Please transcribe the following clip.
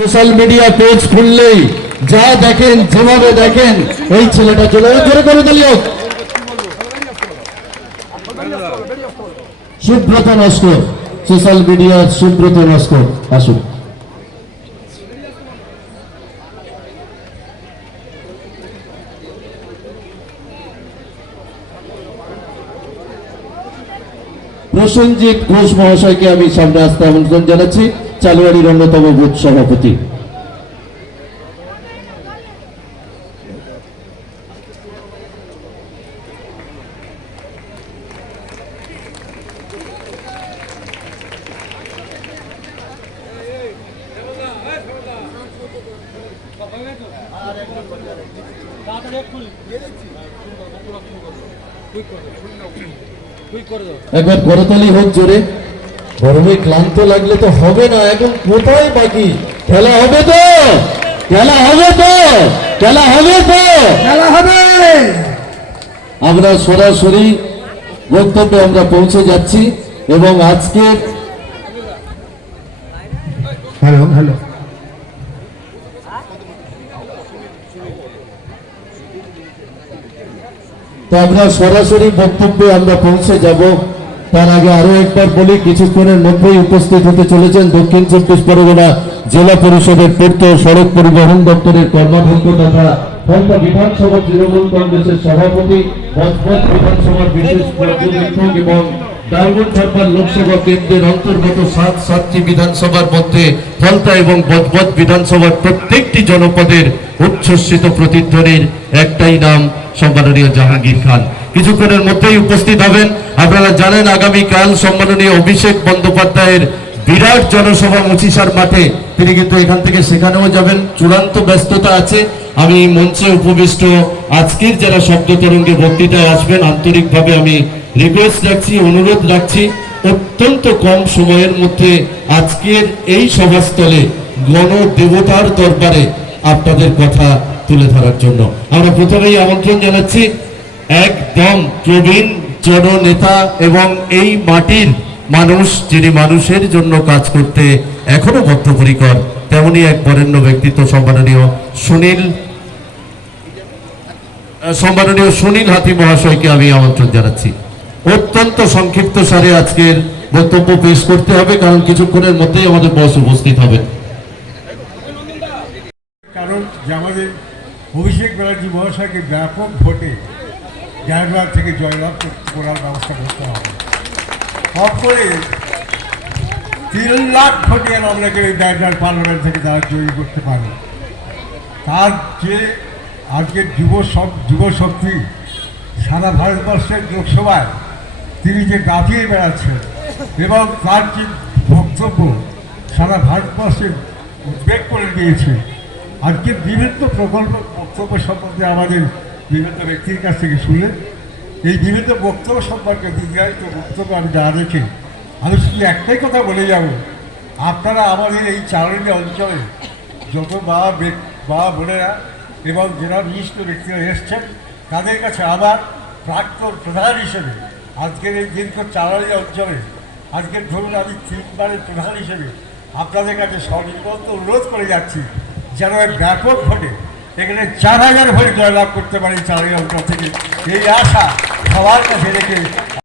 Social media page খুললেই যা দেখেন, যেভাবে দেখেন এই ছেলেটা চলে ধরে করে দিলিও সুব্রত নস্কর, সোশ্যাল মিডিয়ার সুব্রত নস্কর, আসুন। প্রসেনজিৎ ঘোষ মহাশয়কে আমি সামনে আসতে আমন্ত্রণ জানাচ্ছি। চালুয়ারির অন্যতম বুথ সভাপতি। একবার করতালি হোক জোরে। গরমে ক্লান্ত লাগলে তো হবে না এখন কোথায় বাকি? খেলা হবে তো? খেলা হবে তো? খেলা হবে তো? খেলা হবে! আমরা সরাসরি বক্তব্যে আমরা পৌঁছে যাচ্ছি এবং আজকে হ্যালো হ্যালো। তো আমরা সরাসরি বক্তব্যে আমরা পৌঁছে যাব। তার আগে আরও একবার বলি, কিছুক্ষণের মধ্যেই উপস্থিত হতে চলেছেন দক্ষিণ চব্বিশ পরগনা জেলা পরিষদের পূর্ত সড়ক পরিবহন দপ্তরের কর্মাধ্যক্ষ তথা বিধানসভা তৃণমূল কংগ্রেসের সভাপতি বিধানসভার বিশেষ পর্যবেক্ষক এবং লোকসভা কেন্দ্রের অন্তর্গত সাত সাতটি বিধানসভার এবং বিধানসভার প্রত্যেকটি জনপদের উচ্ছ্বসিত প্রতিধ্বনির একটাই নাম সম্মাননীয় জাহাঙ্গীর খান। কিছুক্ষণের মধ্যেই উপস্থিত হবেন। আপনারা জানেন আগামীকাল সম্মাননীয় অভিষেক বন্দ্যোপাধ্যায়ের বিরাট জনসভা মুচিসার মাঠে। তিনি কিন্তু এখান থেকে সেখানেও যাবেন। চূড়ান্ত ব্যস্ততা আছে। আমি মঞ্চে উপবিষ্ট আজকের যারা শব্দ তরঙ্গে বক্তৃতায় আসবেন, আন্তরিকভাবে আমি রিকোয়েস্ট রাখছি, অনুরোধ রাখছি। অত্যন্ত কম সময়ের মধ্যে আজকের এই সভাস্থলে গণ দেবতার দরবারে আপনাদের কথা তুলে ধরার জন্য। আমরা প্রথমেই আমন্ত্রণ জানাচ্ছি একদম প্রবীণ জননেতা এবং এই মাটির মানুষ, যিনি মানুষের জন্য কাজ করতে এখনও বদ্ধপরিকর, তেমনি এক বরেণ্য ব্যক্তিত্ব সম্মাননীয় সুনীল সম্মাননীয় সুনীল হাতি মহাশয়কে আমি আমন্ত্রণ জানাচ্ছি। অত্যন্ত সংক্ষিপ্ত সারে আজকের বক্তব্য পেশ করতে হবে, কারণ কিছুক্ষণের মধ্যেই আমাদের বস উপস্থিত হবে কারণ যে আমাদের অভিষেক ব্যানার্জি মহাশয়কে ব্যাপক ভোটে জায়গার থেকে জয়লাভ করার ব্যবস্থা করতে হবে। করে তিন লাখ ভোটে আমরা এই জায়গার পার্লামেন্ট থেকে তারা জয়ী করতে পারে। তার যে আজকের যুব সব, যুব শক্তি সারা ভারতবর্ষের লোকসভায় তিনি যে গাঁথিয়ে বেড়াচ্ছেন এবং তার যে বক্তব্য সারা ভারতবর্ষের উদ্বেগ করে দিয়েছে, আজকে বিভিন্ন প্রকল্প, বক্তব্য সম্বন্ধে আমাদের বিভিন্ন ব্যক্তির কাছ থেকে শুনে এই বিভিন্ন বক্তব্য সম্পর্কে দীর্ঘায়িত বক্তব্য আমি যা দেখে, আমি শুধু একটাই কথা বলে যাব। আপনারা আমাদের এই চারণী অঞ্চলে যত ব্যক- বাবা বোনেরা এবং যারা বিশিষ্ট ব্যক্তিরা এসছেন, তাদের কাছে আমার প্রাক্তন প্রধান হিসেবে আজকের এই দীর্ঘ চালানি অঞ্চলে, আজকের ধরুন আমি তিনবারের প্রধান হিসেবে আপনাদের কাছে স্বনির্বন্ধ অনুরোধ করে যাচ্ছি, যেন এক ব্যাপক ভোটে এখানে চার হাজার ভোট জয়লাভ করতে পারি চার অঞ্চল থেকে। এই আশা সবার কাছে রেখে